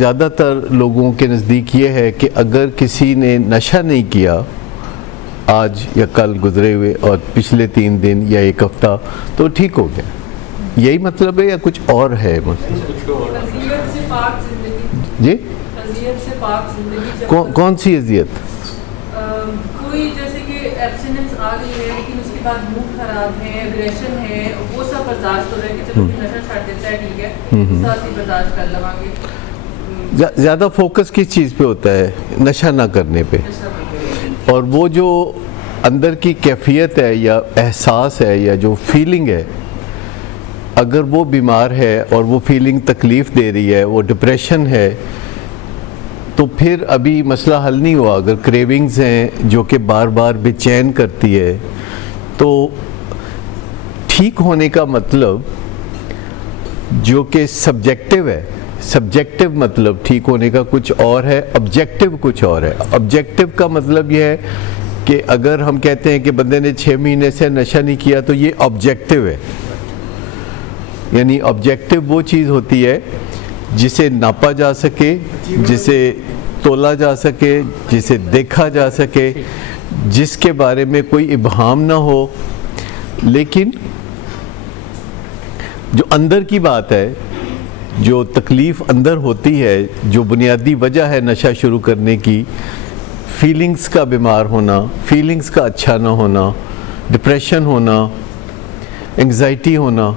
زیادہ تر لوگوں کے نزدیک یہ ہے کہ اگر کسی نے نشہ نہیں کیا آج یا کل گزرے ہوئے اور پچھلے 3 دن یا 1 ہفتہ تو ٹھیک ہو گیا. یہی مطلب ہے یا کچھ اور ہے مطلب؟ جی کون سی اذیت؟ کوئی جیسے کہ ایبسٹیننس آ گئی ہے لیکن اس کے بعد موڈ خراب ہے، ایگریشن ہے، وہ سب برداشت ہو رہا ہے کہ چلو نشہ چھوڑ دیتا ہے، ٹھیک ہے ساتھ ہی برداشت کر لواں گے. زیادہ فوکس کس چیز پہ ہوتا ہے؟ نشہ نہ کرنے پہ. اور وہ جو اندر کی کیفیت ہے یا احساس ہے یا جو فیلنگ ہے، اگر وہ بیمار ہے اور وہ فیلنگ تکلیف دے رہی ہے، وہ ڈپریشن ہے، تو پھر ابھی مسئلہ حل نہیں ہوا. اگر کریونگز ہیں جو کہ بار بار بے چین کرتی ہے، تو ٹھیک ہونے کا مطلب جو کہ سبجیکٹیو ہے، سبجیکٹیو مطلب ٹھیک ہونے کا کچھ اور ہے، آبجیکٹیو کچھ اور ہے. آبجیکٹیو کا مطلب یہ ہے کہ اگر ہم کہتے ہیں کہ بندے نے 6 مہینے سے نشہ نہیں کیا تو یہ آبجیکٹیو ہے. یعنی آبجیکٹیو وہ چیز ہوتی ہے جسے ناپا جا سکے، جسے تولا جا سکے، جسے دیکھا جا سکے، جس کے بارے میں کوئی ابہام نہ ہو. لیکن جو اندر کی بات ہے، جو تکلیف اندر ہوتی ہے، جو بنیادی وجہ ہے نشہ شروع کرنے کی، فیلنگز کا بیمار ہونا، فیلنگز کا اچھا نہ ہونا، ڈپریشن ہونا، انگزائٹی ہونا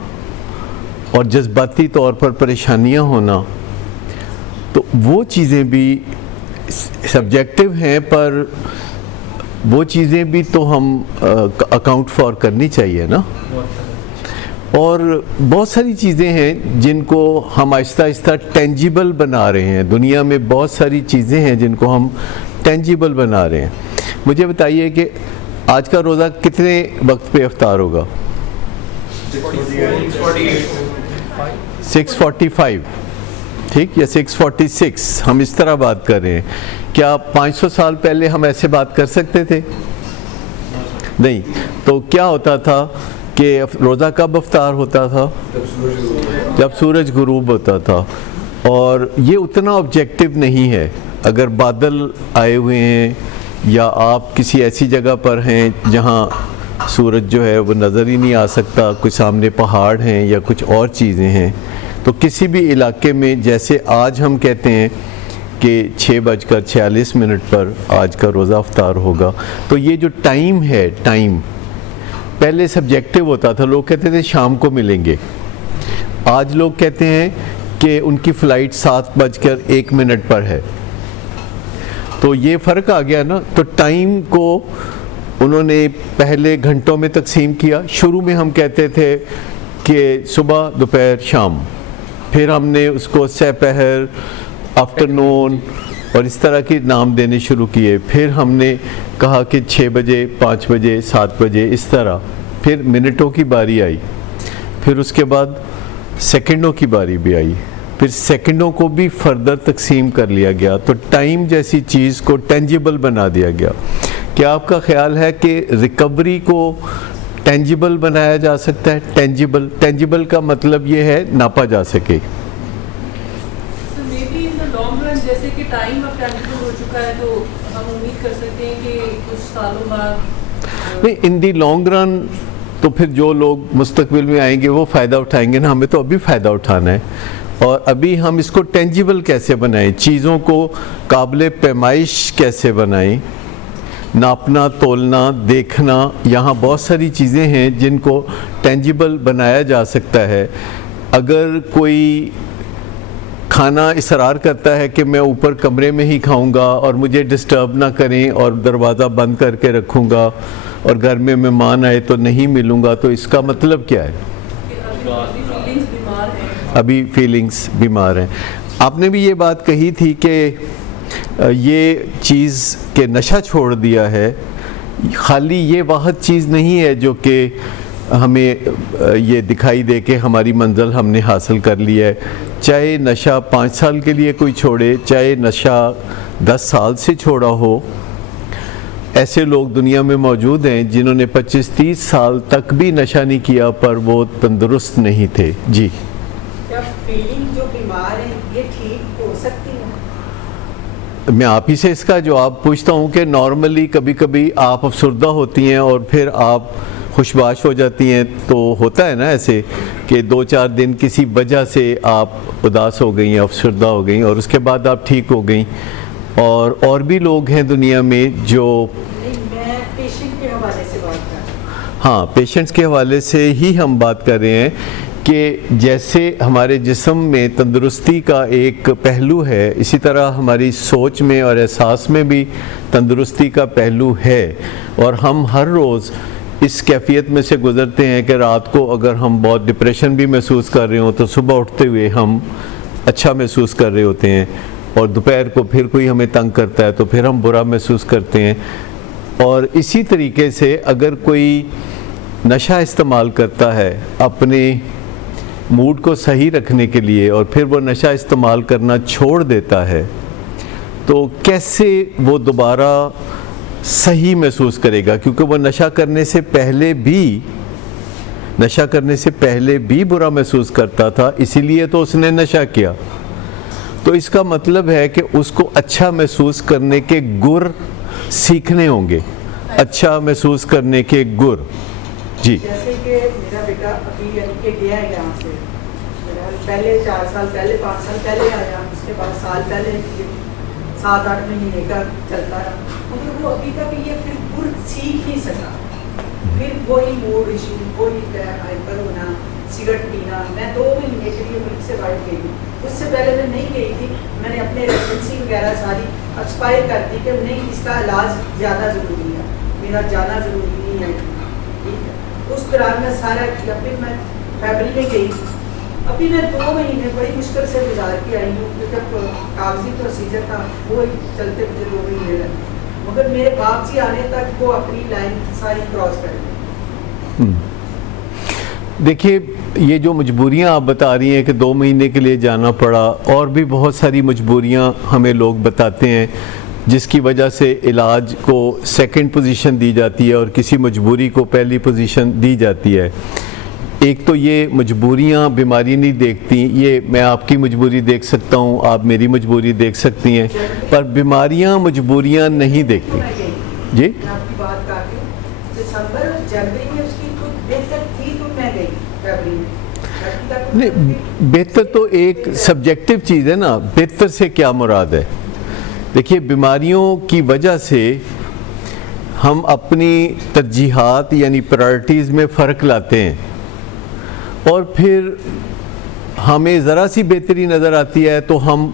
اور جذباتی طور پر پریشانیاں ہونا، تو وہ چیزیں بھی سبجیکٹیو ہیں، پر وہ چیزیں بھی تو ہم اکاؤنٹ فار کرنی چاہیے نا. اور بہت ساری چیزیں ہیں جن کو ہم آہستہ آہستہ ٹینجیبل بنا رہے ہیں. دنیا میں بہت ساری چیزیں ہیں جن کو ہم ٹینجیبل بنا رہے ہیں. مجھے بتائیے کہ آج کا روزہ کتنے وقت پہ افطار ہوگا؟ 6:45 ٹھیک یا 6:46؟ ہم اس طرح بات کر رہے ہیں. کیا 500 سال پہلے ہم ایسے بات کر سکتے تھے؟ نہیں. تو کیا ہوتا تھا کہ روزہ کب افطار ہوتا تھا؟ جب سورج غروب ہوتا تھا. اور یہ اتنا آبجیکٹیو نہیں ہے. اگر بادل آئے ہوئے ہیں یا آپ کسی ایسی جگہ پر ہیں جہاں سورج جو ہے وہ نظر ہی نہیں آ سکتا، کوئی سامنے پہاڑ ہیں یا کچھ اور چیزیں ہیں، تو کسی بھی علاقے میں جیسے آج ہم کہتے ہیں کہ 6:46 پر آج کا روزہ افطار ہوگا، تو یہ جو ٹائم ہے، ٹائم پہلے سبجیکٹیو ہوتا تھا. لوگ کہتے تھے شام کو ملیں گے. آج لوگ کہتے ہیں کہ ان کی فلائٹ 7:01 پر ہے. تو یہ فرق آ گیا نا. تو ٹائم کو انہوں نے پہلے گھنٹوں میں تقسیم کیا. شروع میں ہم کہتے تھے کہ صبح، دوپہر، شام. پھر ہم نے اس کو سہ پہر، آفٹرنون اور اس طرح کے نام دینے شروع کیے. پھر ہم نے کہا کہ 6 بجے، 5 بجے، 7 بجے، اس طرح. پھر منٹوں کی باری آئی. پھر اس کے بعد سیکنڈوں کی باری بھی آئی. پھر سیکنڈوں کو بھی فردر تقسیم کر لیا گیا. تو ٹائم جیسی چیز کو ٹینجیبل بنا دیا گیا. کیا آپ کا خیال ہے کہ ریکوری کو ٹینجیبل بنایا جا سکتا ہے؟ ٹینجیبل کا مطلب یہ ہے ناپا جا سکے. جیسے کہ ٹائم اب ٹینجیبل ہو چکا ہے، تو ہم امید کر سکتے ہیں کہ کچھ سالوں بعد نہیں، ان دی لانگ رن تو پھر جو لوگ مستقبل میں آئیں گے وہ فائدہ اٹھائیں گے نا. ہمیں تو ابھی فائدہ اٹھانا ہے. اور ابھی ہم اس کو ٹینجیبل کیسے بنائیں، چیزوں کو قابل پیمائش کیسے بنائیں، ناپنا، تولنا، دیکھنا. یہاں بہت ساری چیزیں ہیں جن کو ٹینجیبل بنایا جا سکتا ہے. اگر کوئی کھانا اصرار کرتا ہے کہ میں اوپر کمرے میں ہی کھاؤں گا اور مجھے ڈسٹرب نہ کریں اور دروازہ بند کر کے رکھوں گا اور گھر میں مہمان آئے تو نہیں ملوں گا، تو اس کا مطلب کیا ہے؟ ابھی فیلنگز بیمار ہیں. آپ نے بھی یہ بات کہی تھی کہ یہ چیز کہ نشہ چھوڑ دیا ہے خالی یہ واحد چیز نہیں ہے جو کہ ہمیں یہ دکھائی دے کہ ہماری منزل ہم نے حاصل کر لی ہے. چاہے نشہ 5 سال کے لیے کوئی چھوڑے، چاہے نشہ 10 سال سے چھوڑا ہو، ایسے لوگ دنیا میں موجود ہیں جنہوں نے 25-30 سال تک بھی نشہ نہیں کیا پر وہ تندرست نہیں تھے. جی فیلنگ جو بیمار ہے یہ ٹھیک ہو سکتی میں آپ ہی سے اس کا جواب پوچھتا ہوں کہ نارملی کبھی کبھی آپ افسردہ ہوتی ہیں اور پھر آپ خوشباش ہو جاتی ہیں، تو ہوتا ہے نا ایسے کہ 2-4 دن کسی وجہ سے آپ اداس ہو گئیں، افسردہ ہو گئیں، اور اس کے بعد آپ ٹھیک ہو گئیں. اور بھی لوگ ہیں دنیا میں جو میں پیشنٹ کے حوالے سے بات کر رہا ہوں. ہاں، پیشنٹس کے حوالے سے ہی ہم بات کر رہے ہیں کہ جیسے ہمارے جسم میں تندرستی کا ایک پہلو ہے، اسی طرح ہماری سوچ میں اور احساس میں بھی تندرستی کا پہلو ہے. اور ہم ہر روز اس کیفیت میں سے گزرتے ہیں کہ رات کو اگر ہم بہت ڈپریشن بھی محسوس کر رہے ہوں تو صبح اٹھتے ہوئے ہم اچھا محسوس کر رہے ہوتے ہیں، اور دوپہر کو پھر کوئی ہمیں تنگ کرتا ہے تو پھر ہم برا محسوس کرتے ہیں. اور اسی طریقے سے اگر کوئی نشہ استعمال کرتا ہے اپنے موڈ کو صحیح رکھنے کے لیے اور پھر وہ نشہ استعمال کرنا چھوڑ دیتا ہے، تو کیسے وہ دوبارہ صحیح محسوس کرے گا؟ کیونکہ وہ نشہ کرنے سے پہلے بھی برا محسوس کرتا تھا، اسی لیے تو اس نے نشہ کیا. تو اس کا مطلب ہے کہ اس کو اچھا محسوس کرنے کے گر سیکھنے ہوں گے، اچھا محسوس کرنے کے گر. جی جیسے کہ میرا بیٹا ابھی کہ گیا ہے یہاں سے، پہلے 4 سال پہلے 5 سال پہلے آیا، اس کے بعد سال پہلے 7-8 مہینے کا چلتا رہا، مگر وہ ابھی تک یہ پھر گر سیکھ نہیں سکا. پھر وہی موڈ ایشو، وہی ہائپر ہونا، سگریٹ پینا. میں 2 مہینے کے لیے ملک سے باہر گئی، اس سے پہلے میں نہیں گئی تھی. میں نے اپنے ریزیڈنسی وغیرہ ساری ایکسپائر کر دی کہ نہیں، اس کا علاج زیادہ ضروری ہے، میرا جانا ضروری نہیں ہے. ٹھیک ہے، اس دوران میں سارا کیا. پھر میں فیبرری میں گئی. ابھی میں 2 مہینے بڑی مشکل سے گزار کے آئی ہوں، کیونکہ کاغذی پروسیجر تھا وہ چلتے مجھے 2 مہینے لگے، مگر میرے واپسی آنے تک وہ اپنی لائن ساری کراس کر گئی. دیکھیے، یہ جو مجبوریاں آپ بتا رہی ہیں کہ 2 مہینے کے لیے جانا پڑا، اور بھی بہت ساری مجبوریاں ہمیں لوگ بتاتے ہیں جس کی وجہ سے علاج کو سیکنڈ پوزیشن دی جاتی ہے اور کسی مجبوری کو پہلی پوزیشن دی جاتی ہے. ایک تو یہ مجبوریاں بیماری نہیں دیکھتی، یہ میں آپ کی مجبوری دیکھ سکتا ہوں، آپ میری مجبوری دیکھ سکتی ہیں، پر بیماریاں مجبوریاں نہیں دیکھتی. میں گئی. جی میں آپ کی بات کر رہی ہوں، دسمبر اور جنوری میں اس کی کچھ بہتر تھی تو میں گئی فیبرری میں. نہیں، بہتر تو ایک سبجیکٹو چیز ہے نا، بہتر سے کیا مراد ہے؟ دیکھیے، بیماریوں کی وجہ سے ہم اپنی ترجیحات یعنی پرائرٹیز میں فرق لاتے ہیں، اور پھر ہمیں ذرا سی بہتری نظر آتی ہے تو ہم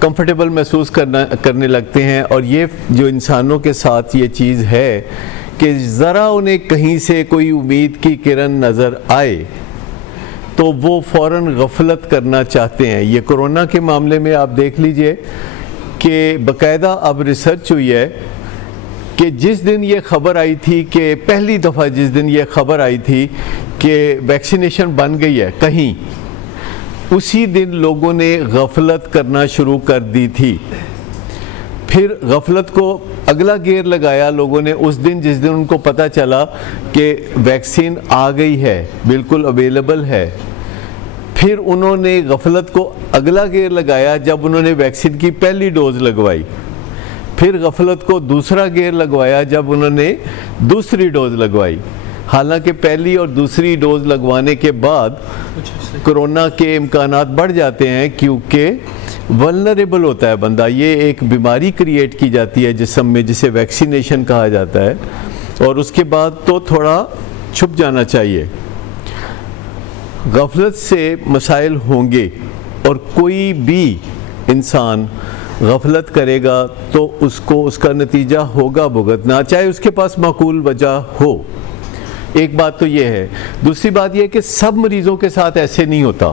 کمفرٹیبل محسوس کرنے لگتے ہیں. اور یہ جو انسانوں کے ساتھ یہ چیز ہے کہ ذرا انہیں کہیں سے کوئی امید کی کرن نظر آئے تو وہ فوراً غفلت کرنا چاہتے ہیں. یہ کورونا کے معاملے میں آپ دیکھ لیجئے کہ باقاعدہ اب ریسرچ ہوئی ہے کہ جس دن یہ خبر آئی تھی کہ پہلی دفعہ جس دن یہ خبر آئی تھی کہ ویکسینیشن بن گئی ہے کہیں، اسی دن لوگوں نے غفلت کرنا شروع کر دی تھی. پھر غفلت کو اگلا گیئر لگایا لوگوں نے اس دن جس دن ان کو پتہ چلا کہ ویکسین آ گئی ہے، بالکل اویلیبل ہے. پھر انہوں نے غفلت کو اگلا گیئر لگایا جب انہوں نے ویکسین کی پہلی ڈوز لگوائی. پھر غفلت کو دوسرا گیئر لگوایا جب انہوں نے دوسری ڈوز لگوائی. حالانکہ پہلی اور دوسری ڈوز لگوانے کے بعد کرونا کے امکانات بڑھ جاتے ہیں، کیونکہ ولنریبل ہوتا ہے بندہ. یہ ایک بیماری کریٹ کی جاتی ہے جسم میں جسے ویکسینیشن کہا جاتا ہے، اور اس کے بعد تو تھوڑا چھپ جانا چاہیے. غفلت سے مسائل ہوں گے، اور کوئی بھی انسان غفلت کرے گا تو اس کو اس کا نتیجہ ہوگا بھگتنا، چاہے اس کے پاس معقول وجہ ہو. ایک بات تو یہ ہے. دوسری بات یہ ہے کہ سب مریضوں کے ساتھ ایسے نہیں ہوتا.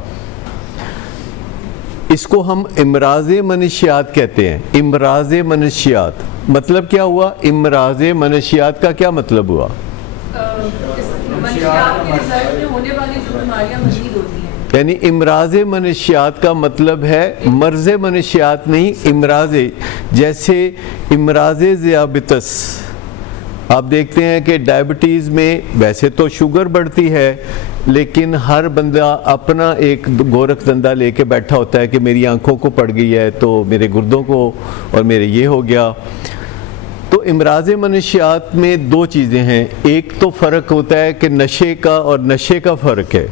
اس کو ہم امراض منشیات کہتے ہیں. امراض منشیات مطلب کیا ہوا؟ امراض منشیات کا کیا مطلب ہوا؟ منشیات کے رزلٹ میں ہونے والی جو بیماریاں مزید ہوتی ہیں. یعنی امراض منشیات کا مطلب ہے مرض منشیات نہیں، امراض. جیسے امراض ذیابیطس آپ دیکھتے ہیں کہ ڈائبٹیز میں ویسے تو شوگر بڑھتی ہے، لیکن ہر بندہ اپنا ایک گورکھ دندہ لے کے بیٹھا ہوتا ہے کہ میری آنکھوں کو پڑ گئی ہے تو میرے گردوں کو اور میرے یہ ہو گیا۔ تو امراض منشیات میں دو چیزیں ہیں، ایک تو فرق ہوتا ہے کہ نشے کا اور نشے کا فرق ہے،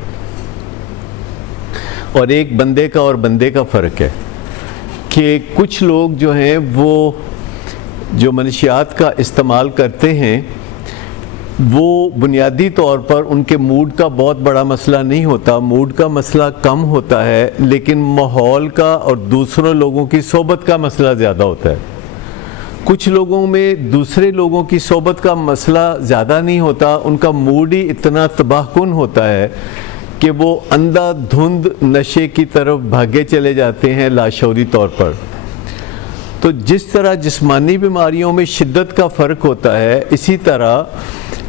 اور ایک بندے کا اور بندے کا فرق ہے کہ کچھ لوگ جو ہیں وہ جو منشیات کا استعمال کرتے ہیں وہ بنیادی طور پر ان کے موڈ کا بہت بڑا مسئلہ نہیں ہوتا، موڈ کا مسئلہ کم ہوتا ہے، لیکن ماحول کا اور دوسروں لوگوں کی صحبت کا مسئلہ زیادہ ہوتا ہے۔ کچھ لوگوں میں دوسرے لوگوں کی صحبت کا مسئلہ زیادہ نہیں ہوتا، ان کا موڈ ہی اتنا تباہ کن ہوتا ہے کہ وہ اندھا دھند نشے کی طرف بھاگے چلے جاتے ہیں لاشعوری طور پر۔ تو جس طرح جسمانی بیماریوں میں شدت کا فرق ہوتا ہے، اسی طرح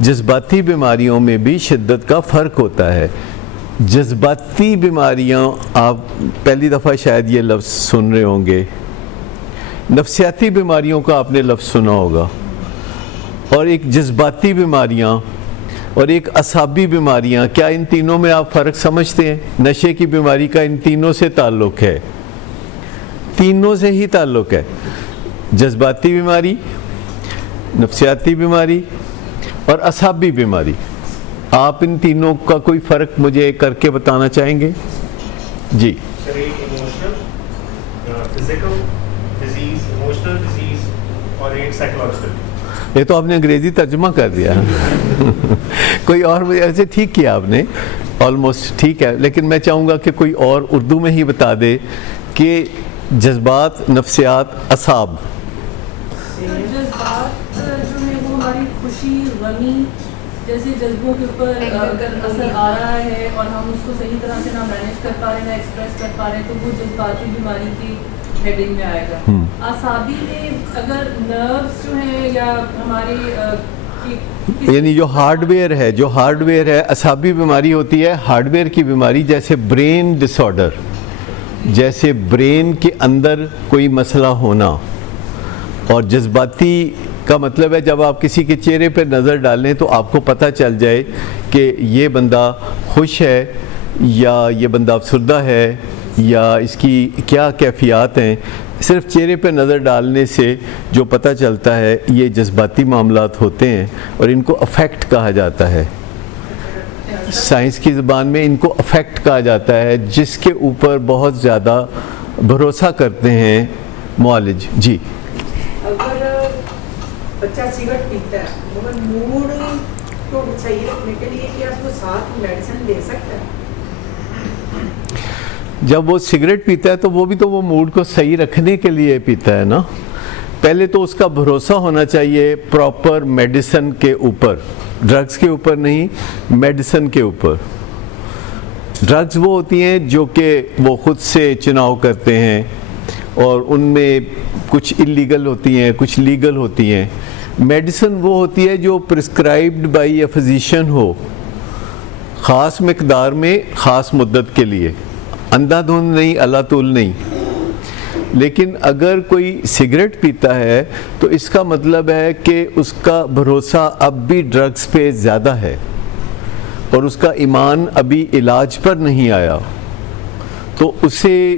جذباتی بیماریوں میں بھی شدت کا فرق ہوتا ہے۔ جذباتی بیماریاں، آپ پہلی دفعہ شاید یہ لفظ سن رہے ہوں گے، نفسیاتی بیماریوں کا آپ نے لفظ سنا ہوگا، اور ایک جذباتی بیماریاں اور ایک اعصابی بیماریاں، کیا ان تینوں میں آپ فرق سمجھتے ہیں؟ نشے کی بیماری کا ان تینوں سے تعلق ہے، تینوں سے ہی تعلق ہے، جذباتی بیماری، نفسیاتی بیماری اور اعصابی بیماری۔ آپ ان تینوں کا کوئی فرق مجھے کر کے بتانا چاہیں گے؟ جی۔ یہ تو آپ نے انگریزی ترجمہ کر دیا کوئی اور ایسے ٹھیک کیا آپ نے، آلموسٹ ٹھیک ہے، لیکن میں چاہوں گا کہ کوئی اور اردو میں ہی بتا دے کہ جذبات، نفسیات، اعصاب۔ جذبات جو ہے وہ ہماری خوشی، غمی جیسے جذبوں کے اوپر اگر اثر آ رہا ہے اور ہم اس کو صحیح طرح سے نہ مینیج کر پا رہے ہیں، نہ ایکسپریس کر پا رہے ہیں، تو وہ جذباتی بیماری کی ہیڈنگ میں آئے گا۔ اعصابی میں اگر نروس جو ہیں یا ہمارے یعنی جو ہارڈ ویئر ہے اعصابی بیماری ہوتی ہے، ہارڈ ویئر کی بیماری جیسے برین ڈس آرڈر، جیسے برین کے اندر کوئی مسئلہ ہونا، اور جذباتی کا مطلب ہے جب آپ کسی کے چہرے پہ نظر ڈالیں تو آپ کو پتہ چل جائے کہ یہ بندہ خوش ہے یا یہ بندہ افسردہ ہے یا اس کی کیا کیفیات ہیں، صرف چہرے پہ نظر ڈالنے سے جو پتہ چلتا ہے یہ جذباتی معاملات ہوتے ہیں، اور ان کو افیکٹ کہا جاتا ہے، سائنس کی زبان میں ان کو افیکٹ کہا جاتا ہے، جس کے اوپر بہت زیادہ بھروسہ کرتے ہیں معالج۔ جی۔ اگر بچہ سگریٹ پیتا ہے مگر موڈ کو صحیح رکھنے کے لیے کیا اس کو ساتھ میڈیسن دے سکتا ہے؟ جب وہ سگریٹ پیتا ہے تو وہ موڈ کو صحیح رکھنے کے لیے پیتا ہے نا۔ پہلے تو اس کا بھروسہ ہونا چاہیے پراپر میڈیسن کے اوپر، ڈرگز کے اوپر نہیں، میڈیسن کے اوپر۔ ڈرگز وہ ہوتی ہیں جو کہ وہ خود سے چناؤ کرتے ہیں، اور ان میں کچھ اللیگل ہوتی ہیں، کچھ لیگل ہوتی ہیں۔ میڈیسن وہ ہوتی ہے جو پرسکرائبڈ بائی اے فزیشین ہو، خاص مقدار میں، خاص مدت کے لیے، اندھا دھند نہیں، اللہ طول نہیں۔ لیکن اگر کوئی سگریٹ پیتا ہے تو اس کا مطلب ہے کہ اس کا بھروسہ اب بھی ڈرگز پہ زیادہ ہے، اور اس کا ایمان ابھی علاج پر نہیں آیا، تو اسے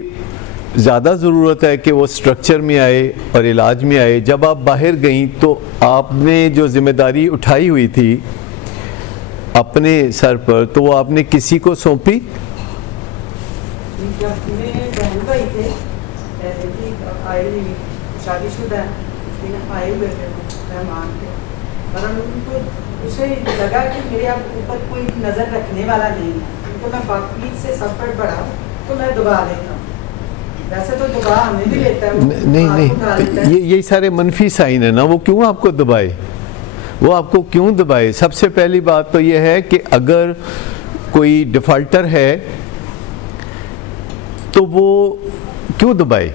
زیادہ ضرورت ہے کہ وہ سٹرکچر میں آئے اور علاج میں آئے۔ جب آپ باہر گئیں تو آپ نے جو ذمہ داری اٹھائی ہوئی تھی اپنے سر پر، تو وہ آپ نے کسی کو سونپی؟ جب میں بہن بھائی تھے آئے ہوئی شادی شدہ آئے ہوئے تھے مہمان تھے، اور ان کو اسے لگا کہ میرے اوپر کوئی نظر رکھنے والا نہیں ہے، ان کو میں باقی سے سب پر بڑھا تو میں دبا لیتا ہوں، ویسے تو دبا ہمیں بھی لیتا ہے، نہیں، یہ سارے منفی سائن ہیں نا، وہ کیوں آپ کو دبائے؟ وہ آپ کو کیوں دبائے؟ سب سے پہلی بات تو یہ ہے کہ اگر کوئی ڈیفالٹر ہے تو وہ کیوں دبائے؟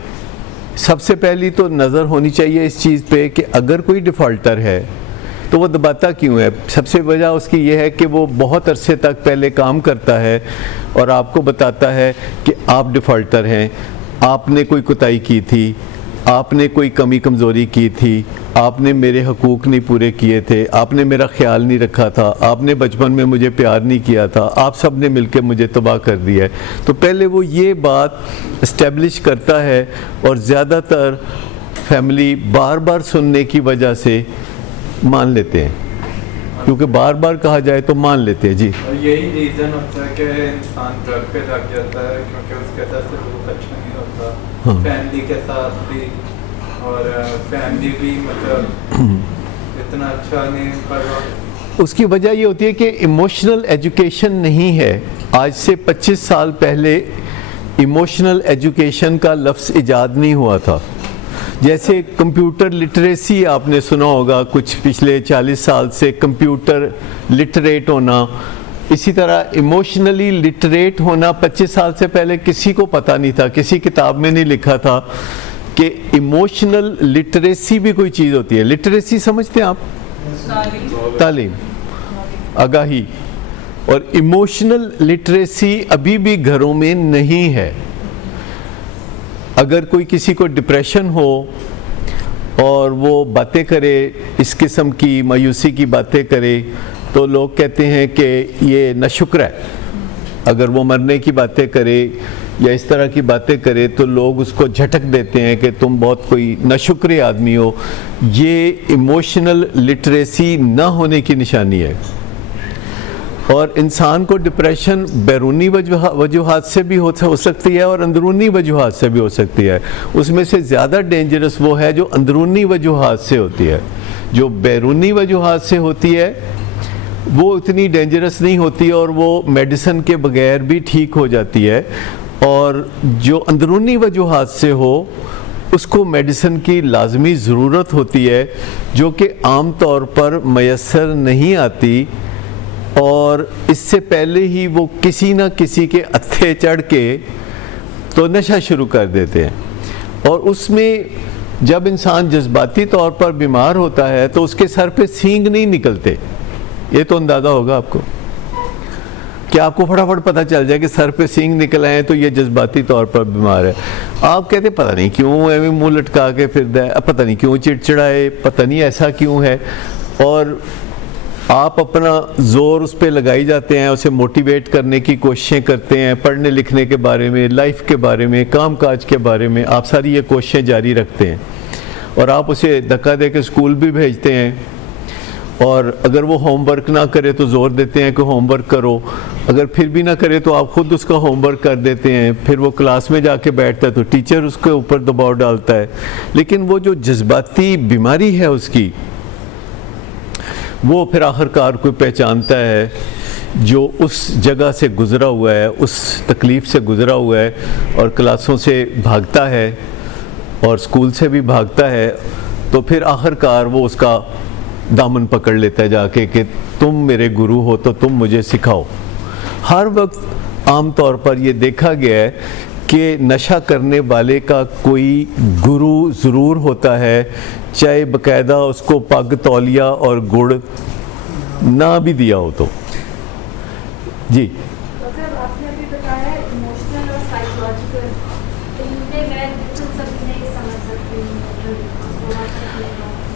سب سے پہلی تو نظر ہونی چاہیے اس چیز پہ کہ اگر کوئی ڈیفالٹر ہے تو وہ دباتا کیوں ہے؟ سب سے وجہ اس کی یہ ہے کہ وہ بہت عرصے تک پہلے کام کرتا ہے اور آپ کو بتاتا ہے کہ آپ ڈیفالٹر ہیں، آپ نے کوئی کوتاہی کی تھی، آپ نے کوئی کمی کمزوری کی تھی, آپ نے میرے حقوق نہیں پورے کیے تھے, آپ نے میرا خیال نہیں رکھا تھا, آپ نے بچپن میں مجھے پیار نہیں کیا تھا, آپ سب نے مل کے مجھے تباہ کر دیا ہے. تو پہلے وہ یہ بات اسٹیبلش کرتا ہے, اور زیادہ تر فیملی بار بار سننے کی وجہ سے مان لیتے ہیں, کیونکہ بار بار کہا جائے تو مان لیتے ہیں. جی, اور یہی ریزن ہوتا ہے کہ انسان ڈرگ پہ لگ جاتا ہے, کیونکہ اس کے ساتھ سلوک اچھا نہیں ہوتا, فیملی کے ساتھ بھی, اور فیملی بھی مطلب اتنا اچھا نہیں کر رہا. اس کی وجہ یہ ہوتی ہے کہ ایموشنل ایجوکیشن نہیں ہے. آج سے 25 سال پہلے ایموشنل ایجوکیشن کا لفظ ایجاد نہیں ہوا تھا. جیسے کمپیوٹر لٹریسی آپ نے سنا ہوگا, کچھ پچھلے 40 سال سے کمپیوٹر لٹریٹ ہونا, اسی طرح ایموشنلی لٹریٹ ہونا 25 سال سے پہلے کسی کو پتہ نہیں تھا, کسی کتاب میں نہیں لکھا تھا کہ ایموشنل لٹریسی بھی کوئی چیز ہوتی ہے. لٹریسی سمجھتے ہیں آپ؟ تعلیم, آگاہی. اور ایموشنل لٹریسی ابھی بھی گھروں میں نہیں ہے. اگر کوئی کسی کو ڈپریشن ہو اور وہ باتیں کرے, اس قسم کی مایوسی کی باتیں کرے, تو لوگ کہتے ہیں کہ یہ ناشکر ہے. اگر وہ مرنے کی باتیں کرے یا اس طرح کی باتیں کرے تو لوگ اس کو جھٹک دیتے ہیں کہ تم بہت کوئی ناشکر آدمی ہو. یہ ایموشنل لٹریسی نہ ہونے کی نشانی ہے. اور انسان کو ڈپریشن بیرونی وجوہات سے بھی ہو سکتی ہے اور اندرونی وجوہات سے بھی ہو سکتی ہے. اس میں سے زیادہ ڈینجرس وہ ہے جو اندرونی وجوہات سے ہوتی ہے. جو بیرونی وجوہات سے ہوتی ہے وہ اتنی ڈینجرس نہیں ہوتی اور وہ میڈیسن کے بغیر بھی ٹھیک ہو جاتی ہے. اور جو اندرونی وجوہات سے ہو اس کو میڈیسن کی لازمی ضرورت ہوتی ہے, جو کہ عام طور پر میسر نہیں آتی, اور اس سے پہلے ہی وہ کسی نہ کسی کے اتھے چڑھ کے تو نشہ شروع کر دیتے ہیں. اور اس میں جب انسان جذباتی طور پر بیمار ہوتا ہے تو اس کے سر پہ سینگ نہیں نکلتے. یہ تو اندازہ ہوگا آپ کو کہ آپ کو فٹافٹ پتہ چل جائے کہ سر پہ سینگ نکل آئے تو یہ جذباتی طور پر بیمار ہے. آپ کہتے پتہ نہیں کیوں ایویں منہ لٹکا کے پھردا ہے, پتہ نہیں کیوں چڑچڑائے, پتہ نہیں ایسا کیوں ہے, اور آپ اپنا زور اس پہ لگائی جاتے ہیں, اسے موٹیویٹ کرنے کی کوششیں کرتے ہیں, پڑھنے لکھنے کے بارے میں, لائف کے بارے میں, کام کاج کے بارے میں آپ ساری یہ کوششیں جاری رکھتے ہیں, اور آپ اسے دھکا دے کے اسکول بھی بھیجتے ہیں. اور اگر وہ ہوم ورک نہ کرے تو زور دیتے ہیں کہ ہوم ورک کرو, اگر پھر بھی نہ کرے تو آپ خود اس کا ہوم ورک کر دیتے ہیں. پھر وہ کلاس میں جا کے بیٹھتا ہے تو ٹیچر اس کے اوپر دباؤ ڈالتا ہے. لیکن وہ جو جذباتی بیماری ہے اس کی, وہ پھر آخر کار کوئی پہچانتا ہے جو اس جگہ سے گزرا ہوا ہے, اس تکلیف سے گزرا ہوا ہے, اور کلاسوں سے بھاگتا ہے اور اسکول سے بھی بھاگتا ہے, تو پھر آخر کار وہ اس کا دامن پکڑ لیتا ہے جا کے کہ تم میرے گرو ہو تو تم مجھے سکھاؤ. ہر وقت عام طور پر یہ دیکھا گیا ہے کہ نشہ کرنے والے کا کوئی گرو ضرور ہوتا ہے, چاہے باقاعدہ اس کو پگ تولیہ اور گڑ نہ بھی دیا ہو تو. جی, آپ نے ابھی بتایا ایموشنل اور سائیکولوجیکل, ان میں ڈفرنس ابھی نہیں سمجھ سکتی ہوں.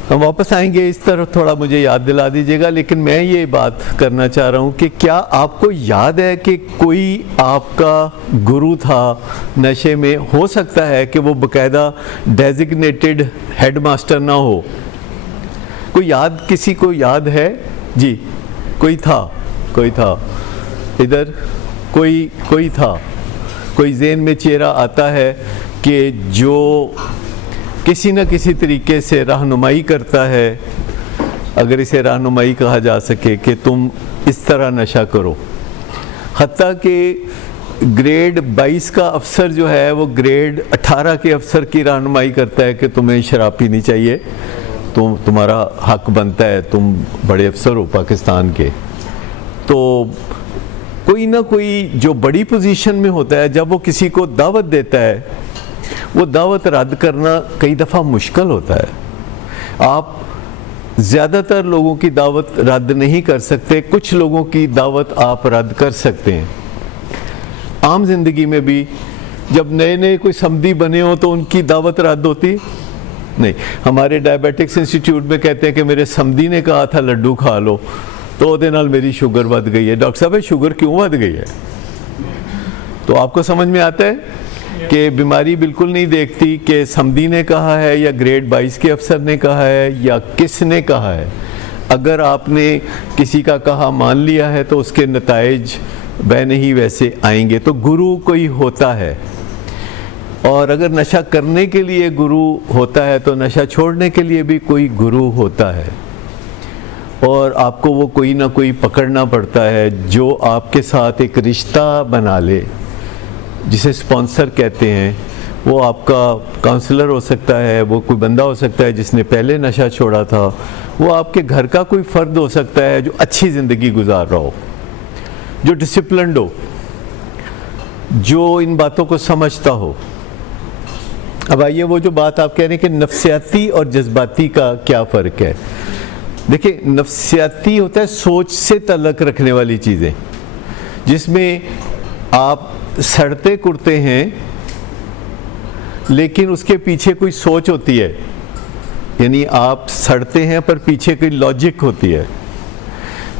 ہم واپس آئیں گے اس طرف, تھوڑا مجھے یاد دلا دیجیے گا. لیکن میں یہ بات کرنا چاہ رہا ہوں کہ کیا آپ کو یاد ہے کہ کوئی آپ کا گرو تھا نشے میں؟ ہو سکتا ہے کہ وہ باقاعدہ ڈیزگنیٹڈ ہیڈ ماسٹر نہ ہو. کوئی یاد, کسی کو یاد ہے؟ جی, کوئی تھا ادھر, کوئی تھا, کوئی ذہن میں چہرہ آتا ہے کہ جو کسی نہ کسی طریقے سے رہنمائی کرتا ہے, اگر اسے رہنمائی کہا جا سکے, کہ تم اس طرح نشہ کرو. حتیٰ کہ گریڈ 22 کا افسر جو ہے وہ گریڈ 18 کے افسر کی رہنمائی کرتا ہے کہ تمہیں شراب پینی چاہیے, تمہارا حق بنتا ہے, تم بڑے افسر ہو پاکستان کے. تو کوئی نہ کوئی جو بڑی پوزیشن میں ہوتا ہے, جب وہ کسی کو دعوت دیتا ہے, وہ دعوت رد کرنا کئی دفعہ مشکل ہوتا ہے. آپ زیادہ تر لوگوں کی دعوت رد نہیں کر سکتے, کچھ لوگوں کی دعوت آپ رد کر سکتے ہیں. عام زندگی میں بھی جب نئے نئے کوئی سمدھی بنے ہوں تو ان کی دعوت رد ہوتی نہیں. ہمارے ڈائبیٹکس انسٹیٹیوٹ میں کہتے ہیں کہ میرے سمدھی نے کہا تھا لڈو کھا لو تو وہ دے نال میری شوگر ود گئی ہے. ڈاکٹر صاحب شوگر کیوں ود گئی ہے؟ تو آپ کو سمجھ میں آتا ہے کہ بیماری بالکل نہیں دیکھتی کہ سمدھی نے کہا ہے یا گریڈ 22 کے افسر نے کہا ہے یا کس نے کہا ہے. اگر آپ نے کسی کا کہا مان لیا ہے تو اس کے نتائج نہیں ویسے آئیں گے. تو گرو کوئی ہوتا ہے, اور اگر نشہ کرنے کے لیے گرو ہوتا ہے تو نشہ چھوڑنے کے لیے بھی کوئی گرو ہوتا ہے, اور آپ کو وہ کوئی نہ کوئی پکڑنا پڑتا ہے جو آپ کے ساتھ ایک رشتہ بنا لے, جسے سپانسر کہتے ہیں. وہ آپ کا کاؤنسلر ہو سکتا ہے, وہ کوئی بندہ ہو سکتا ہے جس نے پہلے نشہ چھوڑا تھا, وہ آپ کے گھر کا کوئی فرد ہو سکتا ہے جو اچھی زندگی گزار رہا ہو, جو ڈسپلنڈ ہو, جو ان باتوں کو سمجھتا ہو. اب آئیے وہ جو بات آپ کہہ رہے ہیں کہ نفسیاتی اور جذباتی کا کیا فرق ہے. دیکھیں, نفسیاتی ہوتا ہے سوچ سے تعلق رکھنے والی چیزیں, جس میں آپ سڑتے کرتے ہیں لیکن اس کے پیچھے کوئی سوچ ہوتی ہے, یعنی آپ سڑتے ہیں پر پیچھے کوئی لاجک ہوتی ہے.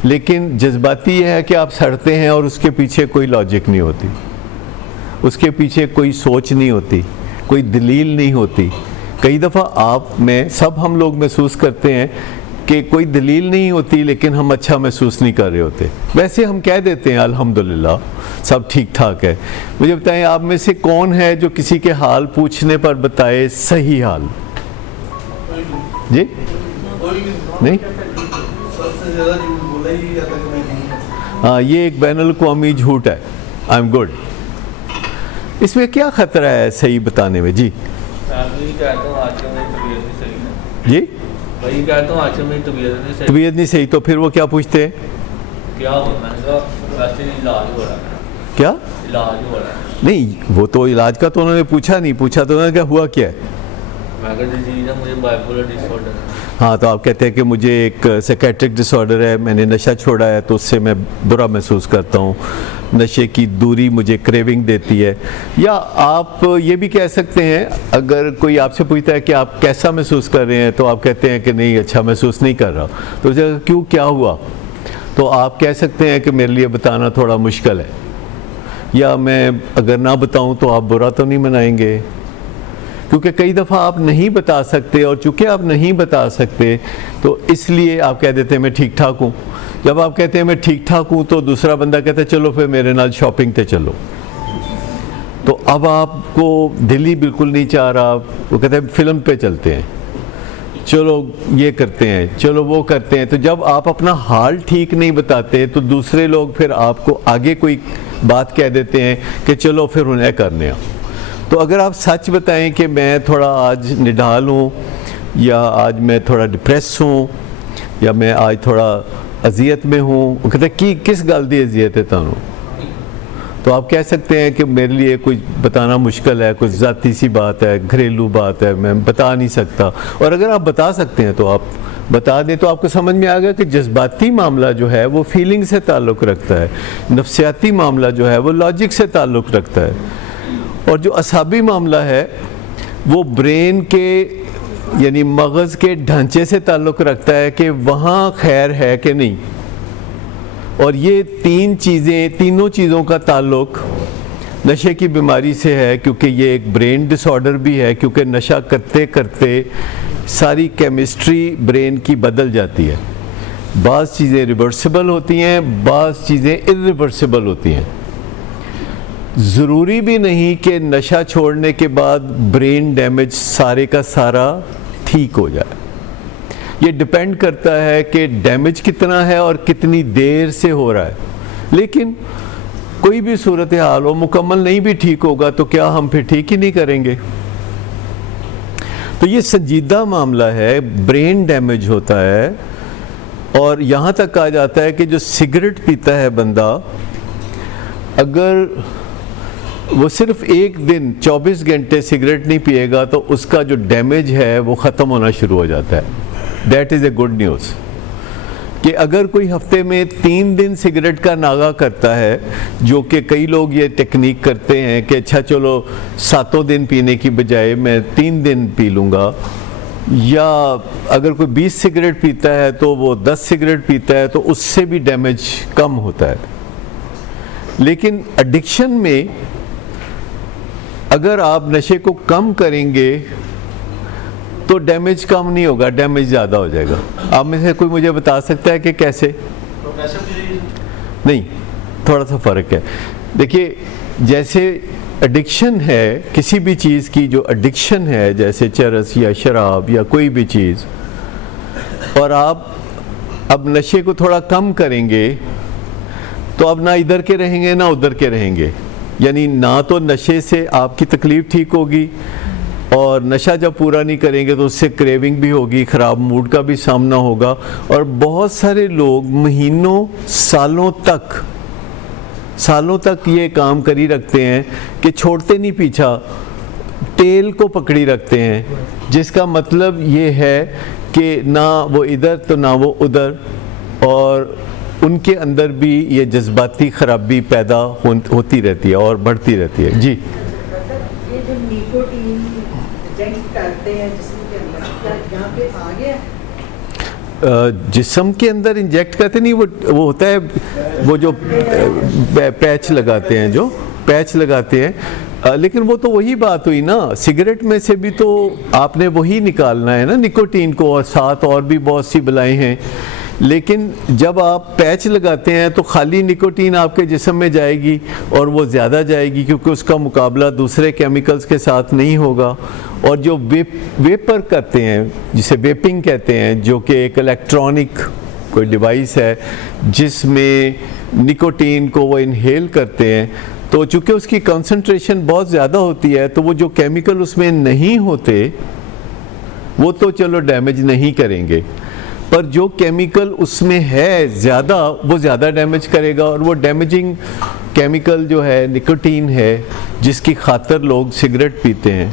لیکن جذباتی یہ ہے کہ آپ سڑتے ہیں اور اس کے پیچھے کوئی لاجک نہیں ہوتی, اس کے پیچھے کوئی سوچ نہیں ہوتی, کوئی دلیل نہیں ہوتی. کئی دفعہ آپ میں سب ہم لوگ محسوس کرتے ہیں کہ کوئی دلیل نہیں ہوتی لیکن ہم اچھا محسوس نہیں کر رہے ہوتے. ویسے ہم کہہ دیتے ہیں الحمدللہ سب ٹھیک ٹھاک ہے. مجھے بتائیں آپ میں سے کون ہے جو کسی کے حال پوچھنے پر بتائے صحیح حال؟ جی نہیں؟ ہاں, یہ ایک بین الاقوامی جھوٹ ہے. I am good. اس میں کیا خطرہ ہے صحیح بتانے میں؟ جی جی وہی کہتا ہوں آج میری طبیعت نہیں صحیح, تو پھر وہ کیا پوچھتے ہیں؟ کیا ہونا ہے؟ ویسے علاج ہو رہا ہے. کیا علاج ہو رہا ہے؟ نہیں, وہ تو علاج کا تو انہوں نے پوچھا نہیں, پوچھا تو انہوں نے کہا ہوا کیا ہے. میں کہا ڈیزیز ہے, مجھے بائیپولر ڈس آرڈر ہے. ہاں, تو آپ کہتے ہیں کہ مجھے ایک سائیکیٹرک ڈس آرڈر ہے, میں نے نشہ چھوڑا ہے تو اس سے میں برا محسوس کرتا ہوں, نشے کی دوری مجھے کریونگ دیتی ہے. یا آپ یہ بھی کہہ سکتے ہیں, اگر کوئی آپ سے پوچھتا ہے کہ آپ کیسا محسوس کر رہے ہیں تو آپ کہتے ہیں کہ نہیں اچھا محسوس نہیں کر رہا, تو کیوں, کیا ہوا؟ تو آپ کہہ سکتے ہیں کہ میرے لیے بتانا تھوڑا مشکل ہے, یا میں اگر نہ بتاؤں تو آپ برا تو نہیں منائیں گے. کیونکہ کئی دفعہ آپ نہیں بتا سکتے, اور چونکہ آپ نہیں بتا سکتے تو اس لیے آپ کہہ دیتے ہیں میں ٹھیک ٹھاک ہوں. جب آپ کہتے ہیں میں ٹھیک ٹھاک ہوں تو دوسرا بندہ کہتا ہے چلو پھر میرے نال شاپنگ تے چلو, تو اب آپ کو دل ہی بالکل نہیں چاہ رہا, وہ کہتے ہیں فلم پہ چلتے ہیں, چلو یہ کرتے ہیں, چلو وہ کرتے ہیں. تو جب آپ اپنا حال ٹھیک نہیں بتاتے تو دوسرے لوگ پھر آپ کو آگے کوئی بات کہہ دیتے ہیں کہ چلو پھر انہیں کرنے ہیں. تو اگر آپ سچ بتائیں کہ میں تھوڑا آج نڈال ہوں, یا آج میں تھوڑا ڈپریس ہوں, یا میں آج تھوڑا اذیت میں ہوں, وہ کہتے ہیں کہ کس گل دی اذیت ہے تانوں, تو آپ کہہ سکتے ہیں کہ میرے لیے کچھ بتانا مشکل ہے, کچھ ذاتی سی بات ہے, گھریلو بات ہے, میں بتا نہیں سکتا. اور اگر آپ بتا سکتے ہیں تو آپ بتا دیں. تو آپ کو سمجھ میں آ گیا کہ جذباتی معاملہ جو ہے وہ فیلنگ سے تعلق رکھتا ہے, نفسیاتی معاملہ جو ہے وہ لاجک سے تعلق رکھتا ہے, اور جو اعصابی معاملہ ہے وہ برین کے یعنی مغز کے ڈھانچے سے تعلق رکھتا ہے کہ وہاں خیر ہے کہ نہیں. اور یہ تینوں چیزوں کا تعلق نشے کی بیماری سے ہے, کیونکہ یہ ایک برین ڈس آرڈر بھی ہے, کیونکہ نشہ کرتے کرتے ساری کیمسٹری برین کی بدل جاتی ہے. بعض چیزیں ریورسیبل ہوتی ہیں, بعض چیزیں irreversible ہوتی ہیں. ضروری بھی نہیں کہ نشہ چھوڑنے کے بعد برین ڈیمیج سارے کا سارا ٹھیک ہو جائے. یہ ڈیپینڈ کرتا ہے کہ ڈیمیج کتنا ہے اور کتنی دیر سے ہو رہا ہے. لیکن کوئی بھی صورتحال ہو, مکمل نہیں بھی ٹھیک ہوگا تو کیا ہم پھر ٹھیک ہی نہیں کریں گے؟ تو یہ سنجیدہ معاملہ ہے, برین ڈیمیج ہوتا ہے. اور یہاں تک کہا جاتا ہے کہ جو سگریٹ پیتا ہے بندہ, اگر وہ صرف ایک دن 24 گھنٹے سگریٹ نہیں پیے گا تو اس کا جو ڈیمیج ہے وہ ختم ہونا شروع ہو جاتا ہے. That is a good news. کہ اگر کوئی ہفتے میں 3 دن سگریٹ کا ناغہ کرتا ہے، جو کہ کئی لوگ یہ ٹیکنیک کرتے ہیں کہ اچھا چلو 7 دن پینے کی بجائے میں 3 دن پی لوں گا، یا اگر کوئی 20 سگریٹ پیتا ہے تو وہ 10 سگریٹ پیتا ہے، تو اس سے بھی ڈیمیج کم ہوتا ہے. لیکن ایڈکشن میں اگر آپ نشے کو کم کریں گے تو ڈیمیج کم نہیں ہوگا، ڈیمیج زیادہ ہو جائے گا. آپ میں سے کوئی مجھے بتا سکتا ہے کہ کیسے؟ نہیں، تھوڑا سا فرق ہے. دیکھیے جیسے ایڈکشن ہے کسی بھی چیز کی، جو ایڈکشن ہے جیسے چرس یا شراب یا کوئی بھی چیز، اور آپ اب نشے کو تھوڑا کم کریں گے تو اب نہ ادھر کے رہیں گے نہ ادھر کے رہیں گے. یعنی نہ تو نشے سے آپ کی تکلیف ٹھیک ہوگی، اور نشہ جب پورا نہیں کریں گے تو اس سے کریونگ بھی ہوگی، خراب موڈ کا بھی سامنا ہوگا. اور بہت سارے لوگ مہینوں سالوں تک یہ کام کری رکھتے ہیں کہ چھوڑتے نہیں پیچھا، ٹیل کو پکڑی رکھتے ہیں، جس کا مطلب یہ ہے کہ نہ وہ ادھر تو نہ وہ ادھر، اور ان کے اندر بھی یہ جذباتی خرابی پیدا ہوتی رہتی ہے اور بڑھتی رہتی ہے. جی یہ جو نیکوٹین انجیکٹ کرتے ہیں جسم کے اندر، کیا یہاں پہ آ گیا؟ جسم کے اندر انجیکٹ کرتے نہیں، وہ ہوتا ہے وہ جو پیچ لگاتے ہیں، جو پیچ لگاتے ہیں. لیکن وہ تو وہی بات ہوئی نا، سگریٹ میں سے بھی تو آپ نے وہی نکالنا ہے نا نکوٹین کو، اور ساتھ اور بھی بہت سی بلائیں ہیں. لیکن جب آپ پیچ لگاتے ہیں تو خالی نکوٹین آپ کے جسم میں جائے گی، اور وہ زیادہ جائے گی کیونکہ اس کا مقابلہ دوسرے کیمیکلز کے ساتھ نہیں ہوگا. اور جو ویپر کرتے ہیں، جسے ویپنگ کہتے ہیں، جو کہ ایک الیکٹرانک کوئی ڈیوائس ہے جس میں نکوٹین کو وہ انہیل کرتے ہیں، تو چونکہ اس کی کنسنٹریشن بہت زیادہ ہوتی ہے تو وہ جو کیمیکل اس میں نہیں ہوتے وہ تو چلو ڈیمیج نہیں کریں گے، پر جو کیمیکل اس میں ہے زیادہ، وہ زیادہ ڈیمیج کرے گا. اور وہ ڈیمیجنگ کیمیکل جو ہے نکوٹین ہے، جس کی خاطر لوگ سگریٹ پیتے ہیں.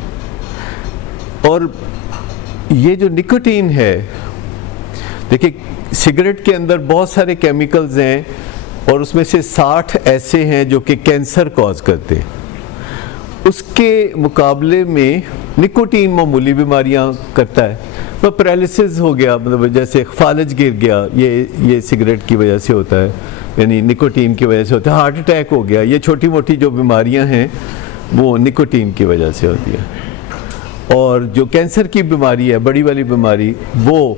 اور یہ جو نکوٹین ہے، دیکھیں سگریٹ کے اندر بہت سارے کیمیکلز ہیں، اور اس میں سے 60 ایسے ہیں جو کہ کینسر کاز کرتے ہیں. اس کے مقابلے میں نکوٹین معمولی بیماریاں کرتا ہے. تو پیرالسس ہو گیا، مطلب جیسے فالج گر گیا، یہ سگریٹ کی وجہ سے ہوتا ہے، یعنی نکوٹین کی وجہ سے ہوتا ہے. ہارٹ اٹیک ہو گیا، یہ چھوٹی موٹی جو بیماریاں ہیں وہ نکوٹین کی وجہ سے ہوتی ہیں. اور جو کینسر کی بیماری ہے، بڑی والی بیماری، وہ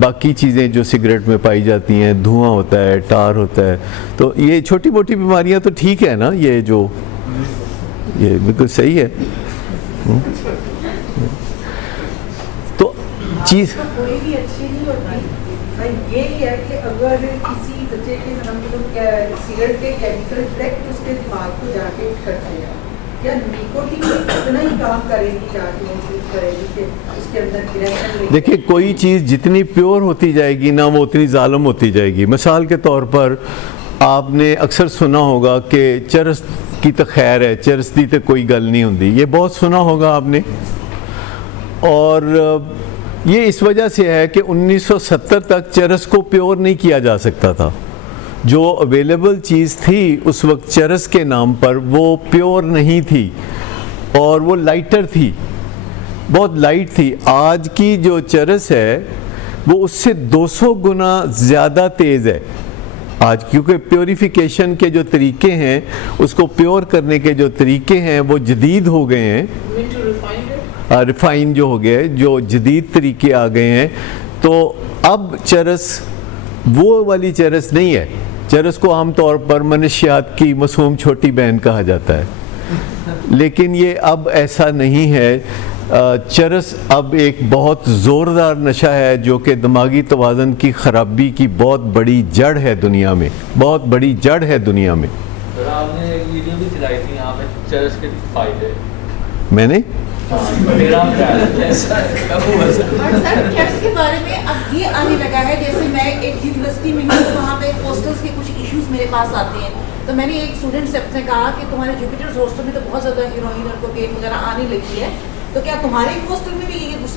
باقی چیزیں جو سگریٹ میں پائی جاتی ہیں، دھواں ہوتا ہے، ٹار ہوتا ہے. تو یہ چھوٹی موٹی بیماریاں تو ٹھیک ہے نا، یہ بالکل صحیح ہے. تو چیز کوئی بھی اچھی نہیں ہوتی. یہی ہے کہ اگر کسی بچے کے سگریٹ کے کیمیکل ڈائریکٹ اس کے دماغ کو جا کے کرتے ہیں، یا نکوٹین اتنا ہی کام کرے گی، جا کے محسوس کرے گی کہ اس کے اندر گرہن. دیکھیں کوئی چیز جتنی پیور ہوتی جائے گی نا، وہ اتنی ظالم ہوتی جائے گی. مثال کے طور پر آپ نے اکثر سنا ہوگا کہ چرس کی تو خیر ہے، چرس دی تو کوئی گل نہیں ہوندی، یہ بہت سنا ہوگا آپ نے. اور یہ اس وجہ سے ہے کہ 1970 تک چرس کو پیور نہیں کیا جا سکتا تھا. جو اویلیبل چیز تھی اس وقت چرس کے نام پر، وہ پیور نہیں تھی، اور وہ لائٹر تھی، بہت لائٹ تھی. آج کی جو چرس ہے وہ اس سے 200 گنا زیادہ تیز ہے آج، کیونکہ پیوریفیکیشن کے جو طریقے ہیں، اس کو پیور کرنے کے جو طریقے ہیں وہ جدید ہو گئے ہیں. ریفائن جو ہو گئے، جو جدید طریقے آ گئے ہیں. تو اب چرس وہ والی چرس نہیں ہے. چرس کو عام طور پر منشیات کی معصوم چھوٹی بہن کہا جاتا ہے، لیکن یہ اب ایسا نہیں ہے. چرس اب ایک بہت زوردار نشہ ہے جو کہ دماغی توازن کی خرابی کی بہت بڑی جڑ ہے دنیا میں، بہت بڑی جڑ ہے دنیا میں. سر آپ نے ایک ویڈیو بھی چلائی تھی یہاں پہ چرس کے فائدے. میں نے سر چرس کے بارے میں اب یہ آنے لگا ہے، جیسے میں ایک یونیورسٹی میں ہوں، وہاں پہ ہاسٹلس کے کچھ ایشوز میرے پاس آتے ہیں، تو میں نے ایک اسٹوڈنٹ سے اپنے کہا کہ تمہارے جوپیٹرز ہاسٹل میں تو بہت زیادہ ہیروئن اور کوکین وغیرہ آنے لگی ہے، تو کیا تمہارے ہاسٹل میں بھی یہ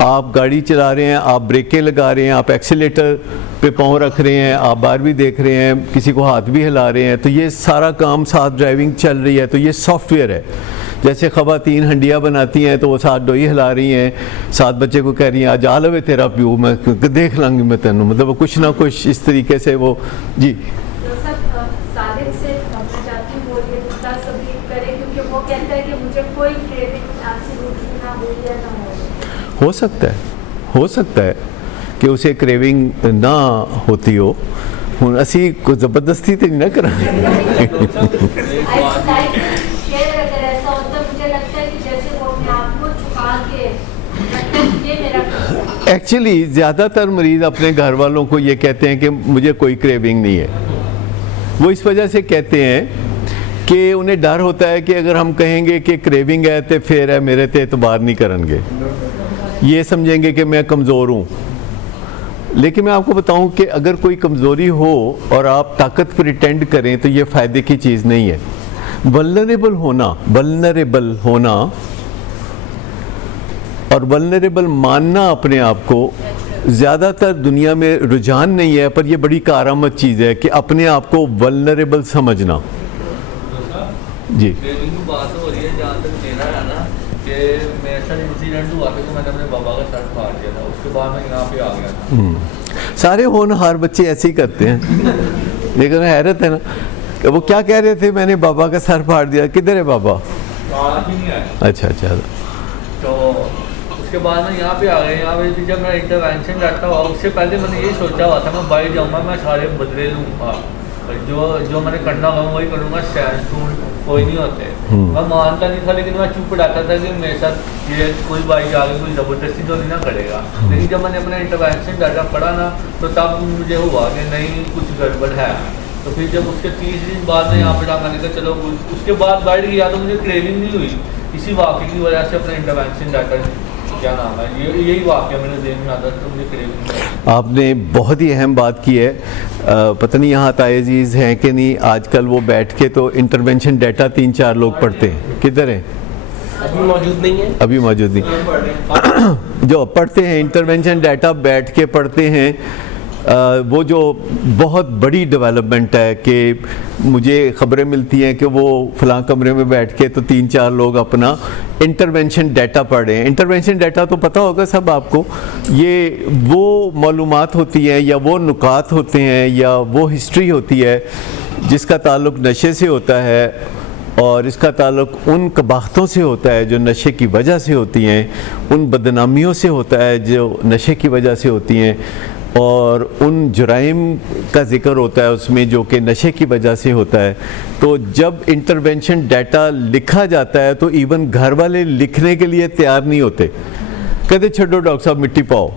آپ گاڑی چلا رہے ہیں, آپ بریکیں لگا رہے ہیں, آپ ایکسیلیٹر پہ پاؤں رکھ رہے ہیں, آپ بار بھی دیکھ رہے ہیں, کسی کو ہاتھ بھی ہلا رہے ہیں, تو یہ سارا کام ساتھ ڈرائیونگ چل رہی ہے. تو یہ سافٹ ویئر ہے. جیسے خواتین ہنڈیاں بناتی ہیں تو وہ ساتھ ڈوئی ہلا رہی ہیں, ساتھ بچے کو کہہ رہی ہیں آج آلوے تیرا پیو, میں دیکھ لوں گی میں تینوں, مطلب وہ کچھ نہ کچھ اس طریقے سے وہ. جی صادق سے میں چاہتی ہوں وہ یہ رشتہ سبمٹ کرے کیونکہ وہ کہتا ہے کہ مجھے کوئی کریونگ آپ سے روٹی نہ ہوئی ہے نہ ہو سکتا ہے, ہو سکتا ہے کہ اسے کریونگ نہ ہوتی ہو. ہوں اسی کو زبردستی تو نہیں نہ کریں. اگر ایسا ہوتا مجھے لگتا ہے کہ جیسے وہ اپنے آپ کو چھپا کے یہ میرا ایکچولی زیادہ تر مریض اپنے گھر والوں کو یہ کہتے ہیں کہ مجھے کوئی کریونگ نہیں ہے. وہ اس وجہ سے کہتے ہیں کہ انہیں ڈر ہوتا ہے کہ اگر ہم کہیں گے کہ کریونگ ہے تو پھر ہے میرے تے اعتبار نہیں کرن گے, یہ سمجھیں گے کہ میں کمزور ہوں. لیکن میں آپ کو بتاؤں کہ اگر کوئی کمزوری ہو اور آپ طاقت پریٹینڈ کریں تو یہ فائدے کی چیز نہیں ہے. ولنریبل ہونا اور ولنریبل ماننا اپنے آپ کو زیادہ تر دنیا میں رجحان نہیں ہے, پر یہ بڑی کارآمد چیز ہے کہ اپنے آپ کو ولنریبل سمجھنا. جی بات ہو رہی ہے جہاں تک میرا ہے نا کہ میرے ساتھ انسیڈنٹ ہوا تھا کہ میں نے اپنے بابا کا سر پھاڑ دیا تھا, اس کے بعد میں یہاں پہ آ گیا تھا. سارے ہونہار بچے ایسے ہی کرتے ہیں. لیکن حیرت ہے نا کہ وہ کیا کہہ رہے تھے, میں نے بابا کا سر پھاڑ دیا. کدھر ہے بابا؟ آج ہی نہیں آیا. اچھا اچھا. تو اس کے بعد میں یہاں پہ آ گیا. یہاں پہ جب میں انٹروینشن کرتا ہوا اس سے پہلے میں نے یہ سوچا ہوا تھا میں باہر جاؤں گا, میں سارے بدلے لوں گا, جو میں نے کرنا ہوگا وہی کروں گا. سٹون کوئی نہیں ہوتے, میں مانتا نہیں تھا لیکن میں چپ رہتا تھا کہ میرے ساتھ یہ کوئی بھائی آگے کوئی زبردستی تو نہیں نہ کرے گا. لیکن جب میں نے اپنا انٹروینشن ڈاٹا پڑھا نا تو تب مجھے ہوا کہ نہیں کچھ گڑبڑ ہے. تو پھر جب اس کے 30 دن بعد میں یہاں پہ میں نے کہا چلو اس کے بعد بیٹھ گیا تو مجھے کریونگ نہیں ہوئی. اسی واقعے کی وجہ سے اپنا انٹروینشن ڈاٹا کیا نام ہے یہی واقعہ میرے ذہن میں آتا تو مجھے کریونگ. آپ نے بہت ہی اہم بات کی ہے. پتہ نہیں یہاں عطا عزیز ہیں کہ نہیں, آج کل وہ بیٹھ کے تو انٹروینشن ڈیٹا 3-4 لوگ پڑھتے ہیں. کدھر ہیں؟ ابھی موجود نہیں ہے. ابھی موجود نہیں. جو پڑھتے ہیں انٹروینشن ڈیٹا بیٹھ کے پڑھتے ہیں, وہ جو بہت بڑی ڈیولپمنٹ ہے کہ مجھے خبریں ملتی ہیں کہ وہ فلاں کمرے میں بیٹھ کے تو 3-4 لوگ اپنا انٹروینشن ڈیٹا پڑھ رہے ہیں. انٹروینشن ڈیٹا تو پتہ ہوگا سب آپ کو, یہ وہ معلومات ہوتی ہیں یا وہ نکات ہوتے ہیں یا وہ ہسٹری ہوتی ہے جس کا تعلق نشے سے ہوتا ہے, اور اس کا تعلق ان قباحتوں سے ہوتا ہے جو نشے کی وجہ سے ہوتی ہیں, ان بدنامیوں سے ہوتا ہے جو نشے کی وجہ سے ہوتی ہیں, اور ان جرائم کا ذکر ہوتا ہے اس میں جو کہ نشے کی وجہ سے ہوتا ہے. تو جب انٹروینشن ڈیٹا لکھا جاتا ہے تو ایون گھر والے لکھنے کے لیے تیار نہیں ہوتے, کہتے چھوڑو ڈاکٹر صاحب مٹی پاؤ.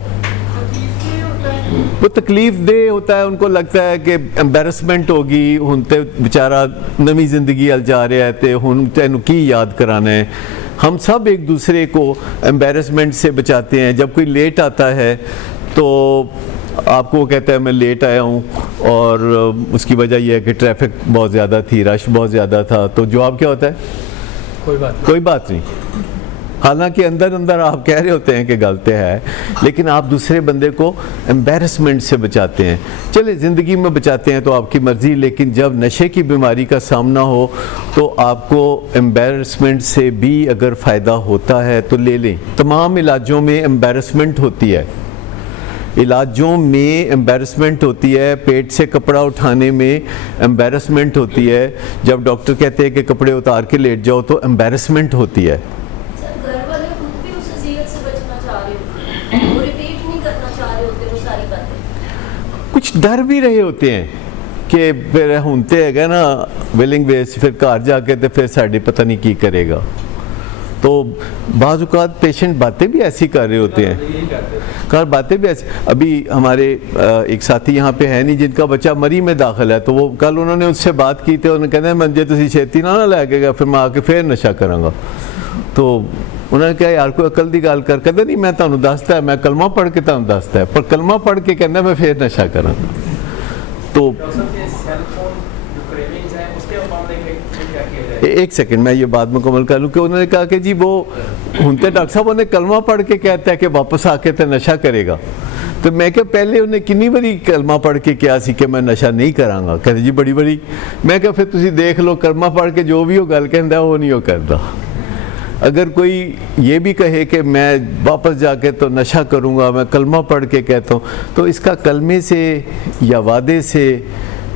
وہ تکلیف دہ ہوتا ہے, ان کو لگتا ہے کہ امبیرسمنٹ ہوگی, ہن تے بیچارہ نوی زندگی ال جا رہا ہے تے ہن تینوں کی یاد کرانا ہے. ہم سب ایک دوسرے کو امبیرسمنٹ سے بچاتے ہیں. جب کوئی لیٹ آتا ہے تو آپ کو وہ کہتا ہے میں لیٹ آیا ہوں, اور اس کی وجہ یہ ہے کہ ٹریفک بہت زیادہ تھی, رش بہت زیادہ تھا. تو جواب کیا ہوتا ہے؟ کوئی بات نہیں. حالانکہ اندر اندر آپ کہہ رہے ہوتے ہیں کہ غلط ہے, لیکن آپ دوسرے بندے کو امبیرسمنٹ سے بچاتے ہیں. چلے زندگی میں بچاتے ہیں تو آپ کی مرضی, لیکن جب نشے کی بیماری کا سامنا ہو تو آپ کو امبیرسمنٹ سے بھی اگر فائدہ ہوتا ہے تو لے لیں. تمام علاجوں میں امبیرسمنٹ ہوتی ہے, علاجوں میں امبیرسمنٹ ہوتی ہے. پیٹ سے کپڑا اٹھانے میں امبیرسمنٹ ہوتی ہے. جب ڈاکٹر کہتے ہیں کہ کپڑے اتار کے لیٹ جاؤ تو امبیرسمنٹ ہوتی ہے. کچھ ڈر بھی رہے ہوتے ہیں کہ پھر ہنتے ہے گا نا ویلنگ بیس, پھر گھر جا کے تو پھر ساڑھے پتہ نہیں کی کرے گا. تو بعض اوقات پیشنٹ باتیں بھی ایسی کر رہے ہوتے ہیں, باتیں بھی ایسی. ابھی ہمارے ایک ساتھی یہاں پہ ہے نہیں جن کا بچہ مری میں داخل ہے, تو وہ کل انہوں نے اس سے بات کی تھی, انہوں نے کہنا مجھے تسی چھیتی نہ لے کے گا, پھر میں آ کے پھر نشہ کروں گا. تو انہوں نے کہا یار کوئی عقل دی گل کر, کہتا نہیں میں تمہیں دستا ہے, میں کلمہ پڑھ کے تمہیں دستا ہے, پر کلمہ پڑھ کے کہنا میں پھر نشہ کروں. تو سیل فون جو کریونگز ہیں اس کے مقابلے میں کیا کیا جائے ایک سیکنڈ میں یہ بات مکمل کر لوں کہ انہوں نے کہا کہ جی وہ ہنتے ڈاکٹر صاحب انہیں کلمہ پڑھ کے کہتا ہے کہ واپس آ کے تو نشہ کرے گا. تو میں کہ پہلے انہیں کنی باری کلمہ پڑھ کے کیا سی کہ میں نشہ نہیں کراں گا. کہتے جی بڑی بڑی. میں کہ پھر تسی دیکھ لو کلمہ پڑھ کے جو بھی وہ گل کہندا وہ نہیں وہ کرتا. اگر کوئی یہ بھی کہے کہ میں واپس جا کے تو نشہ کروں گا, میں کلمہ پڑھ کے کہتا ہوں, تو اس کا کلمے سے یا وعدے سے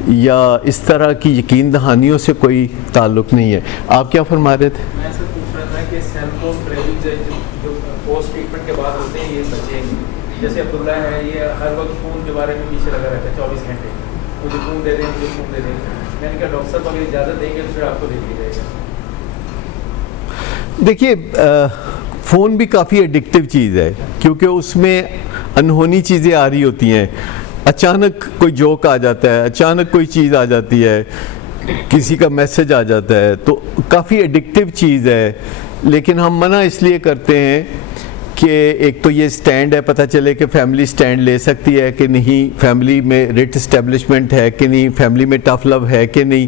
یا اس طرح کی یقین دہانیوں سے کوئی تعلق نہیں ہے. آپ کیا فرما رہے تھے؟ میں سے پوچھ رہا تھا کہ سیل فون کریونگ جو پوسٹ ٹریٹمنٹ کے بعد ہوتے ہیں یہ بچے جیسے عبداللہ ہے یہ ہر وقت فون کے بارے میں پیچھے لگا رہتا ہے 24 گھنٹے, مجھے فون دے دیں مجھے فون دے دیں. میں نے کہا ڈاکٹر صاحب اگر اجازت دیں گے تو پھر آپ کو دے دیا جائے گا. دیکھیے فون بھی کافی ایڈکٹیو چیز ہے کیونکہ اس میں انہونی چیزیں آ رہی ہوتی ہیں. اچانک کوئی جوک آ جاتا ہے, اچانک کوئی چیز آ جاتی ہے, کسی کا میسج آ جاتا ہے, تو کافی ایڈکٹیو چیز ہے. لیکن ہم منع اس لیے کرتے ہیں کہ ایک تو یہ سٹینڈ ہے, پتہ چلے کہ فیملی سٹینڈ لے سکتی ہے کہ نہیں, فیملی میں ریٹ اسٹیبلشمنٹ ہے کہ نہیں, فیملی میں ٹف لو ہے کہ نہیں,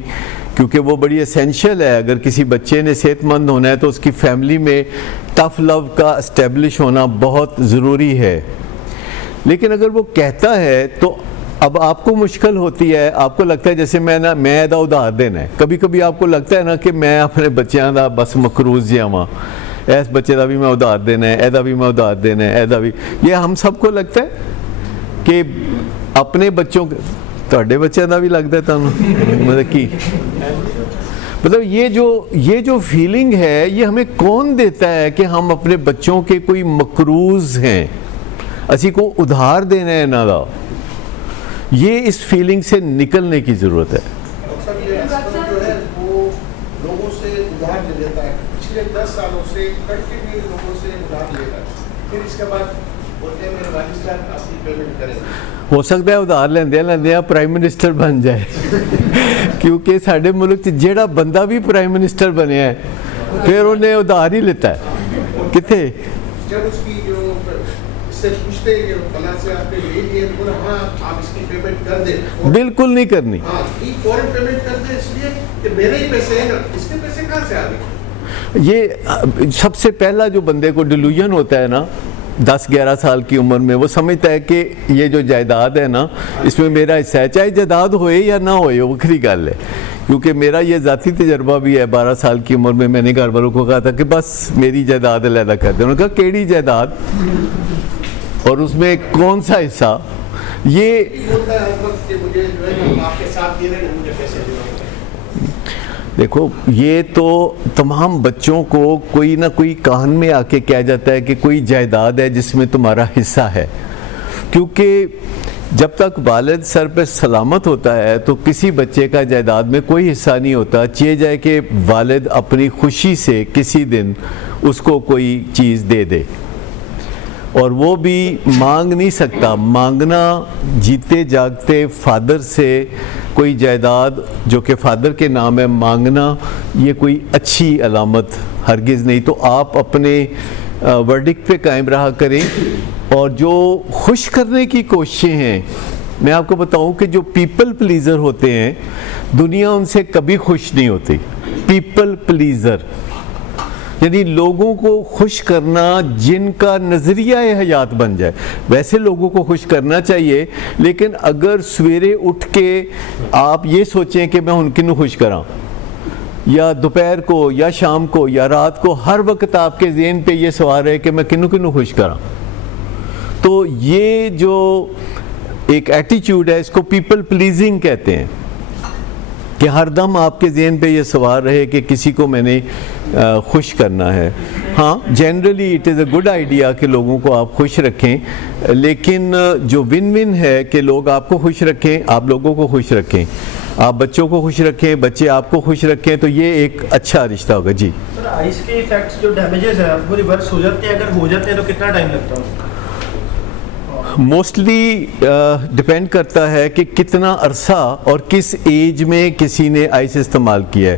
کیونکہ وہ بڑی اسینشیل ہے. اگر کسی بچے نے صحت مند ہونا ہے تو اس کی فیملی میں ٹف لو کا اسٹیبلش ہونا بہت ضروری ہے. لیکن اگر وہ کہتا ہے تو اب آپ کو مشکل ہوتی ہے, آپ کو لگتا ہے جیسے میں ایدا ادھار دینا ہے. کبھی کبھی آپ کو لگتا ہے نا کہ میں اپنے بچیاں دا بس مقروض جہاں وہاں, ایس بچے دا بھی میں ادھار دینا ہے, ایدا بھی میں ادھار دینا ہے, ایدا بھی. یہ ہم سب کو لگتا ہے کہ اپنے بچوں کے تھوڑے بچے دا بھی لگتا ہے تمہیں مطلب کی مطلب یہ جو فیلنگ ہے یہ ہمیں کون دیتا ہے کہ ہم اپنے بچوں کے کوئی مقروض ہیں, اسی کو ادھار دینا ہے نا دا. یہ اس فیلنگ سے نکلنے کی ضرورت ہے. جو ہے وہ لوگوں سے ادھار لے لیتا ہے, پچھلے 10 سالوں سے کنٹینیو لوگوں سے ادھار لے گا, پھر اس کے بعد بولتے ہیں میرے والد صاحب اپنی پیمنٹ کریں. ہو سکتا ہے ادھار لیندے پرائم منسٹر بن جائے کیونکہ ساڈے ملک جیڑا بندہ بھی پرائم منسٹر بنیا ہے پھر انہیں ادھار ہی لیتا ہے. کتنے جب اس کی جو سے پوچھتے ہیں کہ فلاں سے آپ نے لے لیے تو ہاں آپ اس کی پیمنٹ کر دیں, بالکل نہیں کرنی. ہاں فوراً پیمنٹ کر دیں اس لیے کہ میرے ہی پیسے ہیں نا, اس کے پیسے کہاں سے آ گئے. یہ سب سے پہلا جو بندے کو ڈیلوژن ہوتا ہے نا 10-11 سال کی عمر میں, وہ سمجھتا ہے کہ یہ جو جائیداد ہے نا اس میں میرا حصہ ہے, چاہے جائیداد ہوئے یا نہ ہوئے وہ وکری گل ہے. کیونکہ میرا یہ ذاتی تجربہ بھی ہے, 12 سال کی عمر میں نے گھر والوں کو کہا تھا کہ بس میری جائیداد علیحدہ کر دیں. انہوں نے کہا کیڑی جائیداد اور اس میں کون سا حصہ. یہ دیکھو یہ تو تمام بچوں کو کوئی نہ کوئی کہن میں آ کے کہا جاتا ہے کہ کوئی جائیداد ہے جس میں تمہارا حصہ ہے, کیونکہ جب تک والد سر پہ سلامت ہوتا ہے تو کسی بچے کا جائیداد میں کوئی حصہ نہیں ہوتا. چاہے جائے کہ والد اپنی خوشی سے کسی دن اس کو کوئی چیز دے دے, اور وہ بھی مانگ نہیں سکتا. مانگنا جیتے جاگتے فادر سے کوئی جائیداد جو کہ فادر کے نام ہے, مانگنا یہ کوئی اچھی علامت ہرگز نہیں. تو آپ اپنے ورڈکٹ پہ قائم رہا کریں, اور جو خوش کرنے کی کوششیں ہیں, میں آپ کو بتاؤں کہ جو پیپل پلیزر ہوتے ہیں دنیا ان سے کبھی خوش نہیں ہوتی. پیپل پلیزر یعنی لوگوں کو خوش کرنا جن کا نظریہ حیات بن جائے. ویسے لوگوں کو خوش کرنا چاہیے, لیکن اگر سویرے اٹھ کے آپ یہ سوچیں کہ میں ان کنوں خوش کراں, یا دوپہر کو یا شام کو یا رات کو ہر وقت آپ کے ذہن پہ یہ سوال ہے کہ میں کنوں خوش کراں, تو یہ جو ایک ایٹیچیوڈ ہے اس کو پیپل پلیزنگ کہتے ہیں, کہ ہر دم آپ کے ذہن پہ یہ سوال رہے کہ کسی کو میں نے خوش کرنا ہے. ہاں generally it is a good idea کہ لوگوں کو آپ خوش رکھیں, لیکن جو ون ہے کہ لوگ آپ کو خوش رکھیں, آپ لوگوں کو خوش رکھیں, آپ بچوں کو خوش رکھیں, بچے آپ کو خوش رکھیں, تو یہ ایک اچھا رشتہ ہوگا. جی سر, آئس کے ایفیکٹس جو ڈیمیجز ہیں وہ ریورس ہو جاتے ہیں, اگر ہو جاتے ہیں تو کتنا ٹائم لگتا ہے؟ موسٹلی ڈپینڈ کرتا ہے کہ کتنا عرصہ اور کس ایج میں کسی نے آئس استعمال کیا ہے.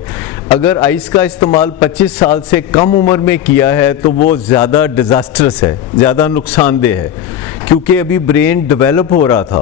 اگر آئس کا استعمال 25 سال سے کم عمر میں کیا ہے تو وہ زیادہ ڈیزاسٹرس ہے, زیادہ نقصان دہ ہے, کیونکہ ابھی برین ڈیولپ ہو رہا تھا.